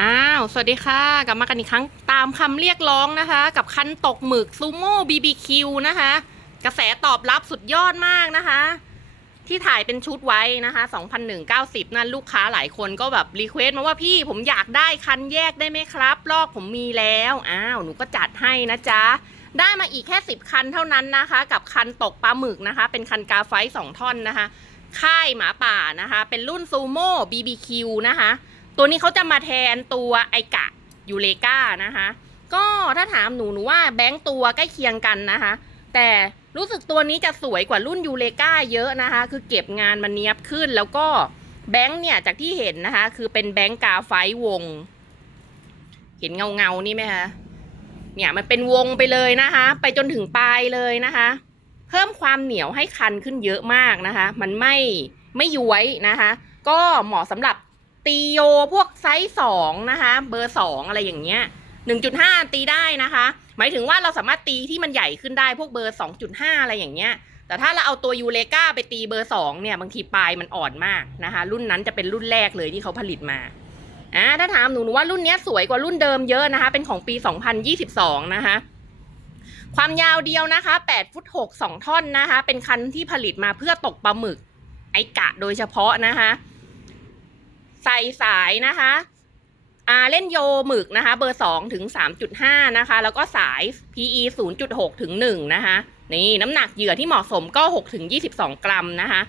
อ้าว สวัสดีค่ะ กลับมากันอีกครั้งตามคำเรียกร้องนะคะ กับคันตกหมึกซูโม่บีบีคิวนะคะ กระแสตอบรับสุดยอดมากนะคะ ที่ถ่ายเป็นชุดไว้นะคะ2,190 นั่นลูกค้าหลายคนก็แบบรีเควสต์มาว่าพี่ผมอยากได้คันแยกได้ไหมครับ ลอกผมมีแล้ว อ้าว หนูก็จัดให้นะจ๊ะ ได้มาอีกแค่ 10 คันเท่านั้นนะคะ กับคันตกปลาหมึกนะคะ เป็นคันกาไฟสองท่อนนะคะ ค่ายหมาป่านะคะ เป็นรุ่นซูโม่ BBQ นะคะ ตัวนี้เขาจะมาแทนตัวไอกะยูเลกานะคะ ก็ถ้าถามหนูหนูว่าแบงค์ตัวใกล้เคียงกันนะคะ แต่รู้สึกตัวนี้จะสวยกว่ารุ่นยูเลกาเยอะนะคะ คือเก็บงานมันเนียบขึ้นแล้วก็แบงค์เนี่ยจากที่เห็นนะคะ คือเป็นแบงค์กาไฟวง เห็นเงาเงานี่ไหมคะเนี่ยมันเป็นวงไปเลยนะคะ ไปจนถึงปลายเลยนะคะ เพิ่มความเหนียวให้คันขึ้นเยอะมากนะคะ มันไม่ไม่ย้วยนะคะ ก็เหมาะสำหรับ ตีโยพวกไซส์สองนะคะ เบอร์สองอะไรอย่างเงี้ยหนึ่งจุดห้าตีได้นะคะ หมายถึงว่าเราสามารถตีที่มันใหญ่ขึ้นได้พวกเบอร์สองจุดห้าอะไรอย่างเงี้ย แต่ถ้าเราเอาตัวยูเลกาไปตีเบอร์สองเนี่ยบางทีปลายมันอ่อนมากนะคะ รุ่นนั้นจะเป็นรุ่นแรกเลยที่เขาผลิตมาอ่าถ้าถามหนูหนูว่ารุ่นเนี้ยสวยกว่ารุ่นเดิมเยอะนะคะ เป็นของปี 2022 นะคะ ความยาวเดียวนะคะ 8 ฟุต 6 2 ท่อนนะคะ เป็นคันที่ผลิตมาเพื่อตกปลาหมึกไอกะโดยเฉพาะนะคะ ใส่สายนะคะอ่าเล่นโยหมึกนะคะ เบอร์2ถึง3.5นะคะ แล้วก็สาย PE 0.6ถึง1นะคะ นี่น้ำหนักเหยื่อที่เหมาะสมก็6ถึง22กรัมนะคะ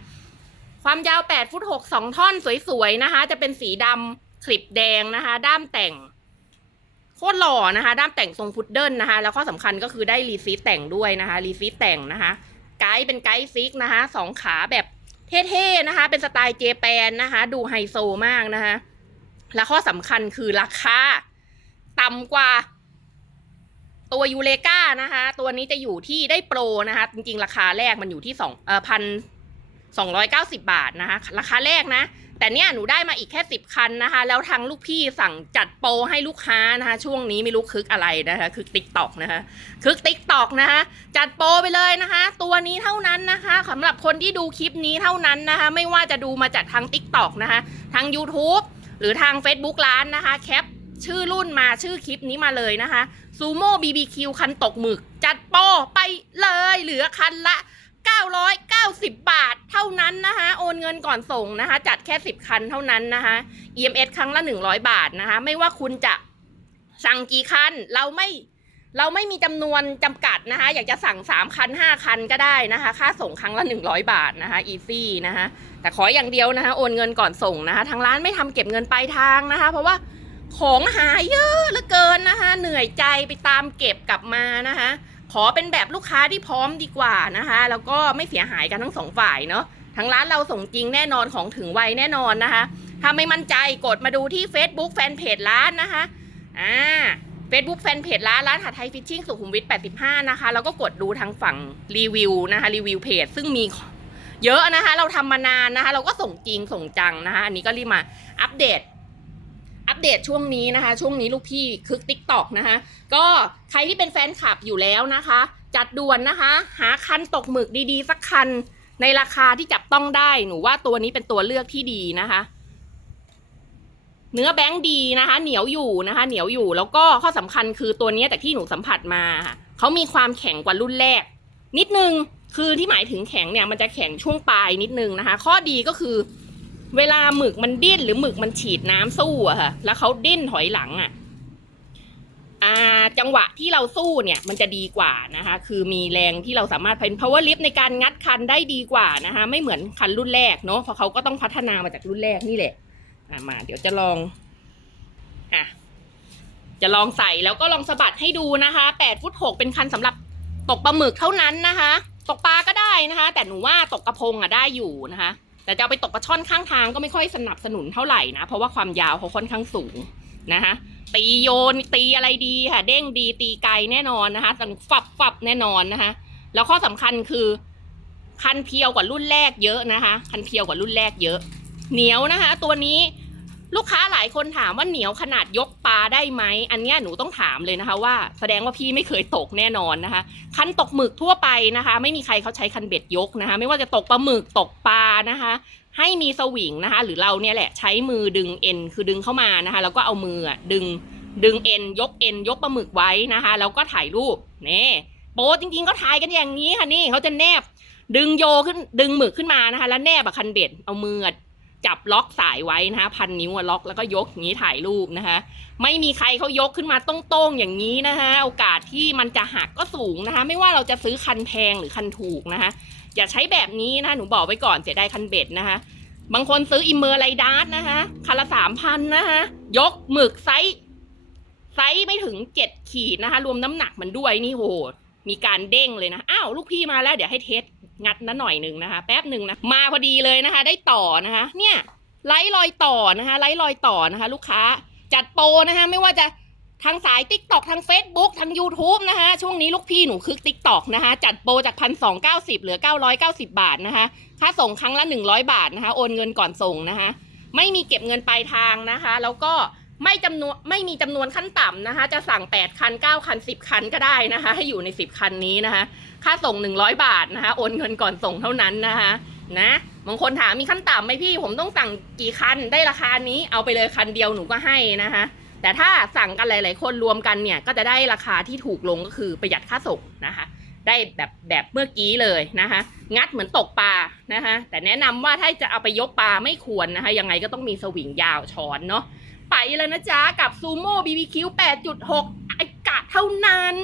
ความยาว8ฟุต6 2ท่อนสวยๆนะคะ จะเป็นสีดำคลิปแดงนะคะ ด้ามแต่งโคตรหล่อนะคะ ด้ามแต่งทรงฟุตเดิลนะคะ แล้วข้อสำคัญก็คือได้รีซีทแต่งด้วยนะคะ รีซีทแต่งนะคะ ไกด์เป็นไกด์ซิกนะคะสองขาแบบ เท่ๆนะคะ เป็นสไตล์เจแปนนะคะ ดูไฮโซมากนะคะ และข้อสำคัญคือราคาต่ำกว่า ตัวยูเลกานะคะ ตัวนี้จะอยู่ที่ได้โปรนะคะ จริงๆ ราคาแรกมันอยู่ที่สองเอ่อพันสองร้อยเก้าสิบาทนะคะ ราคาแรกนะ แต่เนี่ยหนูได้มาอีกแค่สิบคันนะคะ แล้วทางลูกพี่สั่งจัดโปรให้ลูกค้านะคะ ช่วงนี้ไม่รู้คึกอะไรนะคะ คึกติ๊กตอกนะคะ คึกติ๊กตอกนะคะ จัดโปรไปเลยนะคะ ตัวนี้เท่านั้นนะคะสำหรับคนที่ดูคลิปนี้เท่านั้นนะคะ ไม่ว่าจะดูมาจากทาง t ิ k t o k นะคะ ทาง YouTube หรือทาง Facebook ร้านนะคะ แคปชื่อรุ่นมาชื่อคลิปนี้มาเลยนะคะซูโม่ BBQ คันตกหมึก จัดโปรไปเลยเหลือคันละ 990 บาทเท่านั้นนะคะ นเงินก่อนส่งนะคะ จัดแค่ 10 คันเท่านั้นนะคะ EMS ครั้งละ 100 บาทนะคะ ไม่ว่าคุณจะสั่งกี่คัน เราไม่เราไม่มีจำนวนจำกัดนะคะ อยากจะสั่ง3คัน5คันก็ได้นะคะ ค่าส่งครั้งละ 100 บาทนะคะ easy นะคะแต่ขออย่างเดียวนะคะ โอนเงินก่อนส่งนะคะ ทางร้านไม่ทำเก็บเงินปลายทางนะคะ เพราะว่าของหายเยอะเหลือเกินนะคะ เหนื่อยใจไปตามเก็บกลับมานะคะ ขอเป็นแบบลูกค้าที่พร้อมดีกว่านะคะ แล้วก็ไม่เสียหายกันทั้งสองฝ่ายเนาะ ทางร้านเราส่งจริงแน่นอนของถึงไวแน่นอนนะคะ ถ้าไม่มั่นใจกดมาดูที่ Facebook แฟนเพจร้านนะคะอ่า Facebook แฟนเพจร้านร้านหาไทยฟิชชิ่งสุขุมวิท 85 นะคะ แล้วก็กดดูทางฝั่งรีวิวนะคะรีวิวเพจซึ่งมีเยอะนะคะ เราทำมานานนะคะ เราก็ส่งจริงส่งจังนะคะ อันนี้ก็รีบมาอัปเดต อัปเดตช่วงนี้นะคะ ช่วงนี้ลูกพี่คึกติ๊กตอกนะคะ ก็ใครที่เป็นแฟนคลับอยู่แล้วนะคะ จัดด่วนนะคะ หาคันตกหมึกดีๆ สักคัน ในราคาที่จับต้องได้หนูว่าตัวนี้เป็นตัวเลือกที่ดีนะคะ เนื้อแบงค์ดีนะคะ เหนียวอยู่นะคะ เหนียวอยู่แล้วก็ข้อสำคัญคือตัวนี้แต่ที่หนูสัมผัสมาเขามีความแข็งกว่ารุ่นแรก นิดนึงคือที่หมายถึงแข็งเนี่ยมันจะแข็งช่วงปลายนิดนึงนะคะ ข้อดีก็คือ เวลาหมึกมันดิ้นหรือหมึกมันฉีดน้ำสู้อะค่ะแล้วเขาดิ้นถอยหลังอะอ่า จังหวะที่เราสู้เนี่ยมันจะดีกว่านะคะ คือมีแรงที่เราสามารถเป็น power lift ในการงัดคันได้ดีกว่านะคะ ไม่เหมือนคันรุ่นแรกเนาะเพราะเขาก็ต้องพัฒนามาจากรุ่นแรกนี่แหละามา เดี๋ยวจะลองอะจะลองใส่แล้วก็ลองสะบัดให้ดูนะคะ8ฟุต6เป็นคันสำหรับตกปลาหมึกเท่านั้นนะคะ ตกปลาก็ได้นะคะ แต่หนูว่าตกกระพงอะได้อยู่นะคะ แต่จะเอาไปตกปลาช่อนข้างทางก็ไม่ค่อยสนับสนุนเท่าไหร่นะ เพราะว่าความยาวเขาค่อนข้างสูงนะคะ ตีโยนตีอะไรดีค่ะ เด้งดีตีไกลแน่นอนนะคะสังฝับฝับแน่นอนนะคะ แล้วข้อสำคัญคือ คันเพียวกว่ารุ่นแรกเยอะนะคะ คันเพียวกว่ารุ่นแรกเยอะ เหนียวนะคะ ตัวนี้ลูกค้าหลายคนถามว่าเหนียวขนาดยกปลาได้ไหม อันนี้หนูต้องถามเลยนะคะ ว่าแสดงว่าพี่ไม่เคยตกแน่นอนนะคะ คันตกหมึกทั่วไปนะคะ ไม่มีใครเขาใช้คันเบ็ดยกนะคะ ไม่ว่าจะตกปลาหมึกตกปลานะคะ ให้มีสวิงนะคะ หรือเราเนี่ยแหละใช้มือดึงเอ็นคือดึงเข้ามานะคะ แล้วก็เอามือดึงดึงเอ็นยกเอ็นยกปลาหมึกไว้นะคะ แล้วก็ถ่ายรูปนี่โป๊จริงๆก็ถ่ายกันอย่างนี้ค่ะนี่เขาจะแนบ ดึงโยขึ้นดึงหมึกขึ้นมานะคะ แล้วแนบแบบคันเบ็ดเอามือ จับล็อกสายไว้นะคะพันนิ้วล็อกแล้วก็ยกอย่างนี้ถ่ายรูปนะคะ ไม่มีใครเขายกขึ้นมาตรงๆอย่างนี้นะคะโอกาสที่มันจะหักก็สูงนะคะ ไม่ว่าเราจะซื้อคันแพงหรือคันถูกนะคะ อย่าใช้แบบนี้นะคะหนูบอกไว้ก่อนเสียดายคันเบ็ดนะคะ บางคนซื้ออิมเมอร์ไลดาร์นะคะคันละสามพันนะคะยกหมึกไซส์ไซส์ไม่ถึงเจ็ดขีดนะคะ รวมน้ำหนักมันด้วยนี่โหมีการเด้งเลยนะอ้าวลูกพี่มาแล้วเดี๋ยวให้เทส งัดนะหน่อยหนึ่งนะคะ แป๊บหนึ่งนะมาพอดีเลยนะคะ ได้ต่อนะคะ เนี่ยไลท์รอยต่อนะคะ ไลท์รอยต่อนะคะ ลูกค้าจัดโปรนะคะ ไม่ว่าจะทางสาย t ิ k t o k ทาง Facebook ทาง YouTube นะคะ ช่วงนี้ลูกพี่หนูคึก t ิ k t o k นะคะ จัดโปรจากพันสองเก้าสิบเหลือเก้าร้อยเก้าสิบาทนะคะ ค่าส่งครั้งละหนึ่งร้อยบาทนะคะ โอนเงินก่อนส่งนะคะ ไม่มีเก็บเงินปลายทางนะคะ แล้วก็ ไม่จำนวนไม่มีจำนวนขั้นต่ำนะคะ จะสั่ง 8 คัน 9 คัน 10 คันก็ได้นะคะ ให้อยู่ใน 10 คันนี้นะคะ ค่าส่ง 100 บาทนะคะ โอนเงินก่อนส่งเท่านั้นนะคะ นะบางคนถามมีขั้นต่ำไหมพี่ ผมต้องสั่งกี่คันได้ราคานี้เอาไปเลยคันเดียวหนูก็ให้นะคะ แต่ถ้าสั่งกันหลาย ๆ คนรวมกันเนี่ย ก็จะได้ราคาที่ถูกลงก็คือประหยัดค่าส่งนะคะ ได้แบบแบบเมื่อกี้เลยนะคะ งัดเหมือนตกปลานะคะ แต่แนะนำว่าถ้าจะเอาไปยกปลาไม่ควรนะคะ ยังไงก็ต้องมีสวิงยาวช้อนเนาะ ไปแล้วนะจ๊ะ กับซูโม่บีบีคิว8.6 ไอกะเท่านั้น